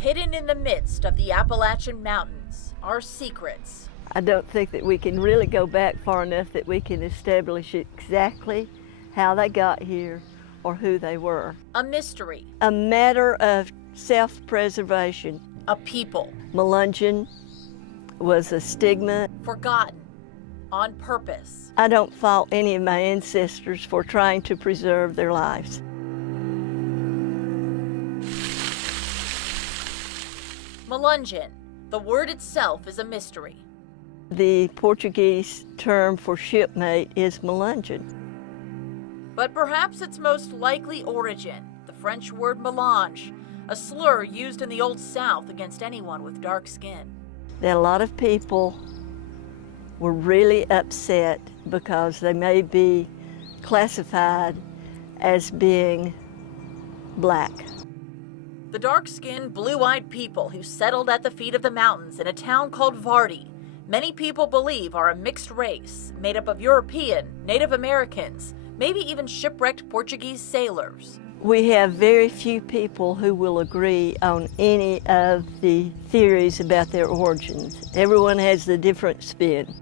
Hidden in the midst of the Appalachian Mountains are secrets. I don't think that we can really go back far enough that we can establish exactly how they got here or who they were. A mystery. A matter of self-preservation. A people. Melungeon was a stigma. Forgotten. On purpose. I don't fault any of my ancestors for trying to preserve their lives. Melungeon. The word itself is a mystery. The Portuguese term for shipmate is melungeon. But perhaps its most likely origin, the French word melange, a slur used in the Old South against anyone with dark skin. That a lot of people were really upset because they may be classified as being black. The dark-skinned, blue-eyed people who settled at the feet of the mountains in a town called Vardy, many people believe are a mixed race, made up of European, Native Americans, maybe even shipwrecked Portuguese sailors. We have very few people who will agree on any of the theories about their origins. Everyone has a different spin.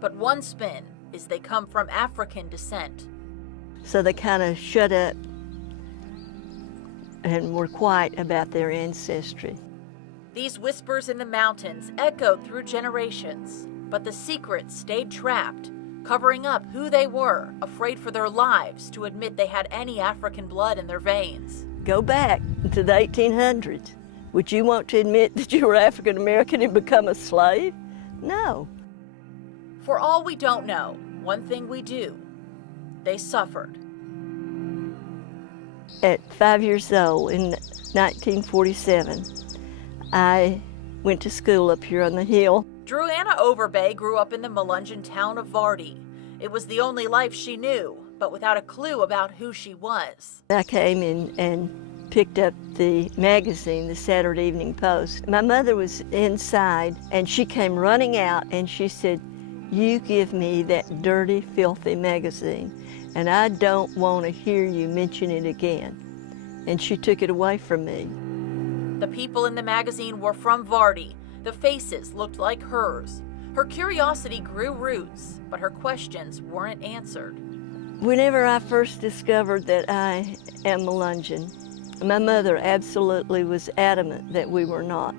But one spin is they come from African descent. So they kind of shut up and were quiet about their ancestry. These whispers in the mountains echoed through generations, but the secrets stayed trapped, covering up who they were, afraid for their lives to admit they had any African blood in their veins. Go back to the 1800s. Would you want to admit that you were African American and become a slave? No. For all we don't know, one thing we do, they suffered. At 5 years old in 1947, I went to school up here on the hill. Druanna Overbay grew up in the Melungeon town of Vardy. It was the only life she knew, but without a clue about who she was. I came in and picked up the magazine, the Saturday Evening Post. My mother was inside, and she came running out, and she said, "You give me that dirty, filthy magazine, and I don't want to hear you mention it again." And she took it away from me. The people in the magazine were from Vardy. The faces looked like hers. Her curiosity grew roots, but her questions weren't answered. Whenever I first discovered that I am Melungeon, my mother absolutely was adamant that we were not.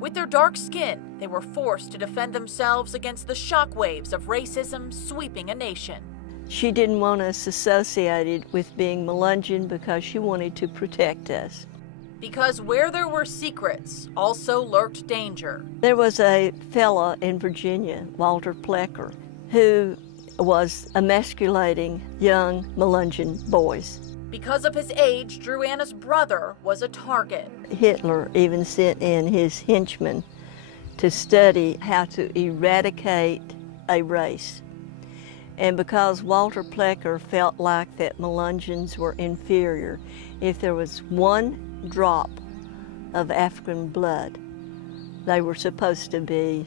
With their dark skin, they were forced to defend themselves against the shockwaves of racism sweeping a nation. She didn't want us associated with being Melungeon because she wanted to protect us. Because where there were secrets, also lurked danger. There was a fella in Virginia, Walter Plecker, who was emasculating young Melungeon boys. Because of his age, Druanna's brother was a target. Hitler even sent in his henchmen to study how to eradicate a race. And because Walter Plecker felt like that Melungeons were inferior, if there was one drop of African blood, they were supposed to be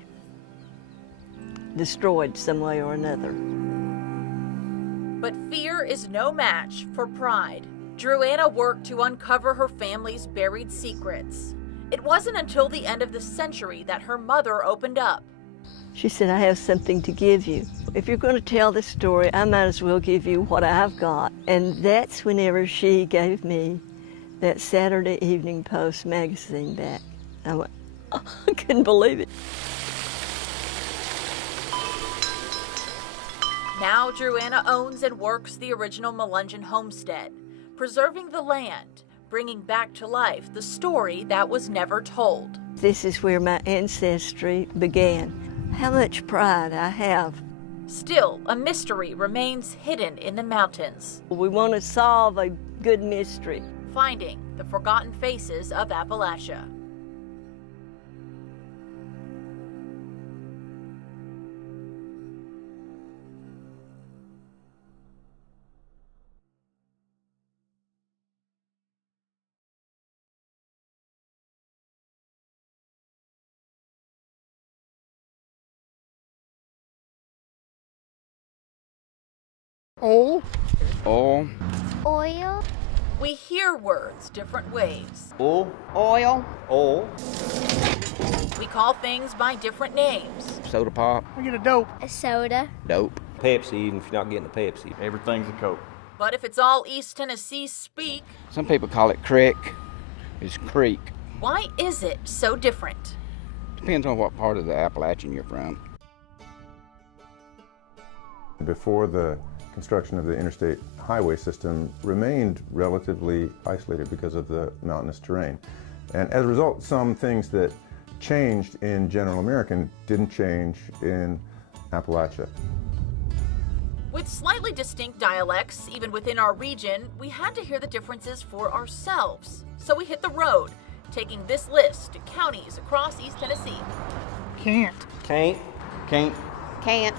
destroyed some way or another. But fear is no match for pride. Druanna worked to uncover her family's buried secrets. It wasn't until the end of the century that her mother opened up. She said, "I have something to give you. If you're going to tell this story, I might as well give you what I've got." And that's whenever she gave me that Saturday Evening Post magazine back. I went, oh, I couldn't believe it. Now Druanna owns and works the original Melungeon homestead, preserving the land, bringing back to life the story that was never told. This is where my ancestry began. How much pride I have. Still, a mystery remains hidden in the mountains. We want to solve a good mystery. Finding the forgotten faces of Appalachia. O. O. Oil. We hear words different ways. Bull. Oil. Oil. We call things by different names. Soda pop. We get a dope. A soda. Dope. Pepsi, even if you're not getting a Pepsi. Everything's a Coke. But if it's all East Tennessee speak, Some people call it crick. It's creek. why is it so different? Depends on what part of the Appalachian you're from. Before the construction of the interstate highway system remained relatively isolated because of the mountainous terrain. And as a result, some things that changed in General American didn't change in Appalachia. With slightly distinct dialects, even within our region, we had to hear the differences for ourselves. So we hit the road, taking this list to counties across East Tennessee. Can't. Can't. Can't. Can't.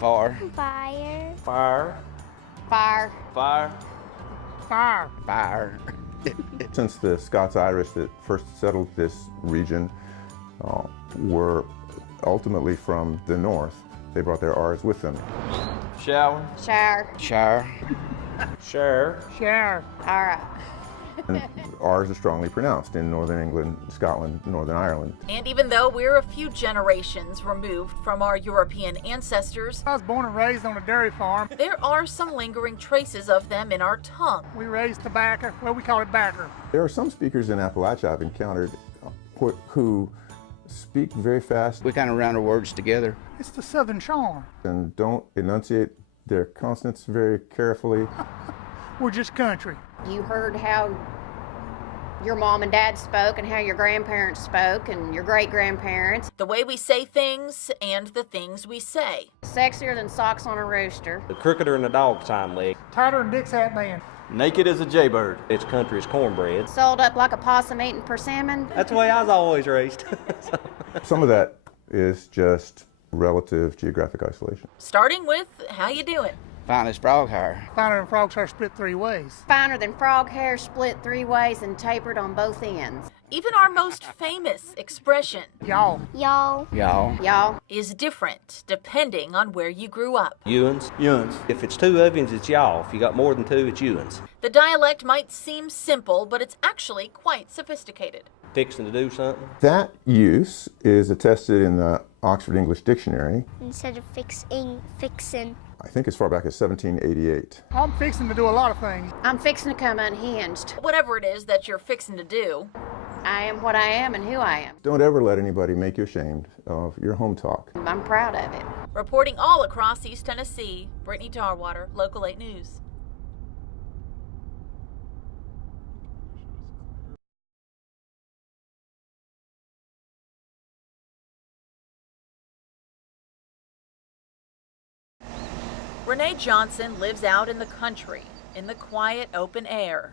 Far. Fire. Fire. Fire. Fire. Fire. Fire. Since the Scots-Irish that first settled this region were ultimately from the north, they brought their R's with them. Shower. Shower. Shower. Share. Shower. All right. And R's are strongly pronounced in Northern England, Scotland, Northern Ireland. And even though we're a few generations removed from our European ancestors, I was born and raised on a dairy farm. there are some lingering traces of them in our tongue. We raised tobacco. Well, we call it backer. There are some speakers in Appalachia I've encountered who speak very fast We kind of round our words together. It's the Southern charm. and don't enunciate their consonants very carefully. We're just country. You heard how your mom and dad spoke and how your grandparents spoke and your great-grandparents. The way we say things and the things we say. Sexier than socks on a rooster. The cricketer and the dog's hind leg. Tighter than Dick's hat band. Naked as a jaybird. It's country as cornbread. Sold up like a possum eating persimmon. That's the way I was always raised. Some of that is just relative geographic isolation. Starting with, how you doing? Fine as frog hair. Finer than frog's hair split 3 ways. Finer than frog hair, split 3 ways and tapered on both ends. Even our most famous expression Y'all. Y'all. Y'all. Y'all. is different depending on where you grew up. Ewins. Yuns. If it's 2 ovens, it's y'all. If you got more than 2, it's Ewins. The dialect might seem simple, but it's actually quite sophisticated. Fixing to do something. That use is attested in the Oxford English Dictionary, Instead of fixin'. I think as far back as 1788. I'm fixing to do a lot of things. I'm fixing to come unhinged. Whatever it is that you're fixing to do, I am what I am and who I am. Don't ever let anybody make you ashamed of your home talk. I'm proud of it. reporting all across East Tennessee, Brittany Tarwater, Local 8 News. Renee Johnson lives out in the country, in the quiet open air.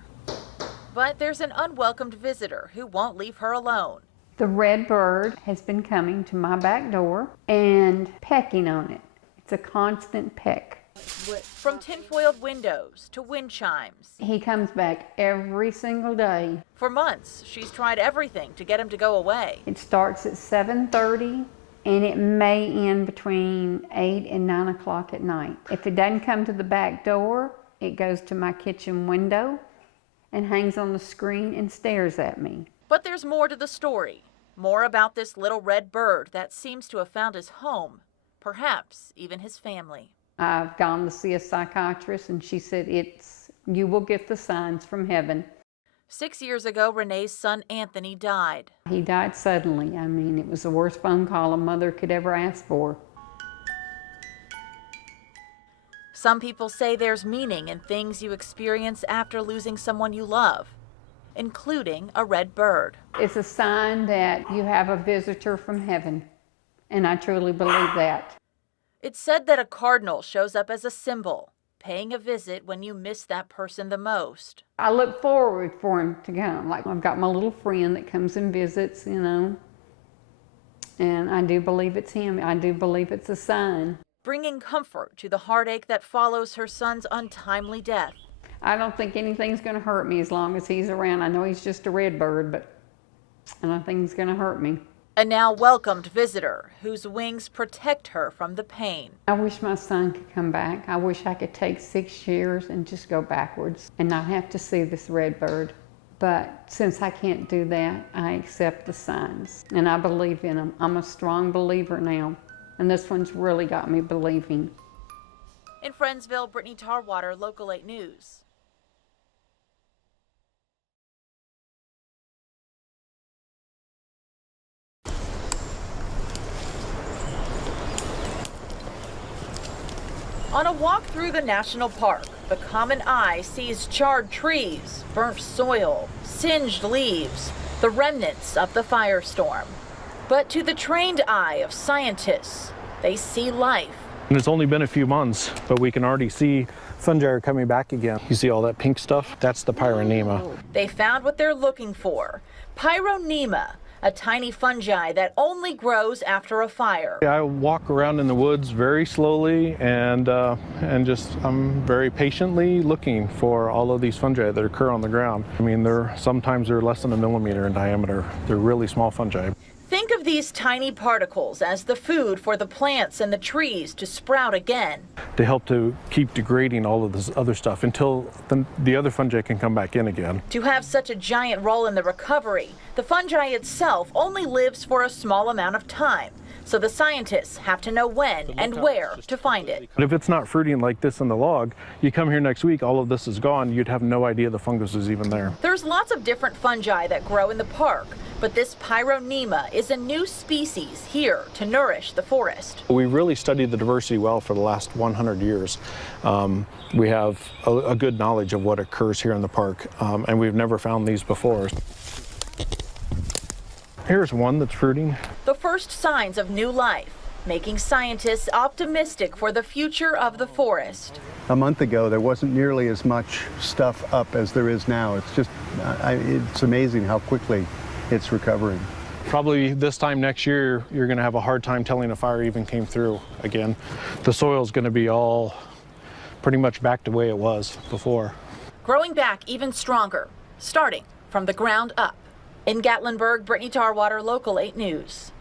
But there's an unwelcomed visitor who won't leave her alone. The red bird has been coming to my back door and pecking on it. It's a constant peck. From tinfoiled windows to wind chimes. He comes back every single day. For months, she's tried everything to get him to go away. It starts at 7:30 and it may end between 8 and 9 o'clock at night. If it doesn't come to the back door, it goes to my kitchen window and hangs on the screen and stares at me. But there's more to the story. More about this little red bird that seems to have found his home, perhaps even his family. I've gone to see a psychiatrist and she said you will get the signs from heaven. 6 years ago, Renee's son Anthony died. He died suddenly. I mean, it was the worst phone call a mother could ever ask for. Some people say there's meaning in things you experience after losing someone you love, including a red bird. It's a sign that you have a visitor from heaven, and I truly believe that. It's said that a cardinal shows up as a symbol, paying a visit when you miss that person the most. I look forward for him to come. Like, I've got my little friend that comes and visits, and I do believe it's him. I do believe it's a sign. Bringing comfort to the heartache that follows her son's untimely death. I don't think anything's going to hurt me as long as he's around. I know he's just a red bird, but I don't think he's going to hurt me. A now welcomed visitor whose wings protect her from the pain. I wish my son could come back. I wish I could take 6 years and just go backwards and not have to see this red bird. But since I can't do that, I accept the signs and I believe in them. I'm a strong believer now, and this one's really got me believing. In Friendsville, Brittany Tarwater, Local 8 News. On a walk through the national park, the common eye sees charred trees, burnt soil, singed leaves, the remnants of the firestorm. But to the trained eye of scientists, they see life. And it's only been a few months, but we can already see fungi are coming back again. You see all that pink stuff? That's the pyronema. They found what they're looking for, pyronema, a tiny fungi that only grows after a fire. I walk around in the woods very slowly and I'm very patiently looking for all of these fungi that occur on the ground. I mean, sometimes they're less than a millimeter in diameter. They're really small fungi. Think of these tiny particles as the food for the plants and the trees to sprout again. They help to keep degrading all of this other stuff until the other fungi can come back in again. To have such a giant role in the recovery, the fungi itself only lives for a small amount of time. So the scientists have to know when and where to find it. But if it's not fruiting like this in the log, you come here next week, all of this is gone, you'd have no idea the fungus is even there. There's lots of different fungi that grow in the park, but this pyronema is a new species here to nourish the forest. We really studied the diversity well for the last 100 years. We have a good knowledge of what occurs here in the park, and we've never found these before. Here's one that's fruiting. The first signs of new life, making scientists optimistic for the future of the forest. A month ago, there wasn't nearly as much stuff up as there is now. It's just, it's amazing how quickly it's recovering. Probably this time next year, you're going to have a hard time telling a fire even came through again. The soil's going to be all pretty much back the way it was before. Growing back even stronger, starting from the ground up. In Gatlinburg, Brittany Tarwater, Local 8 News.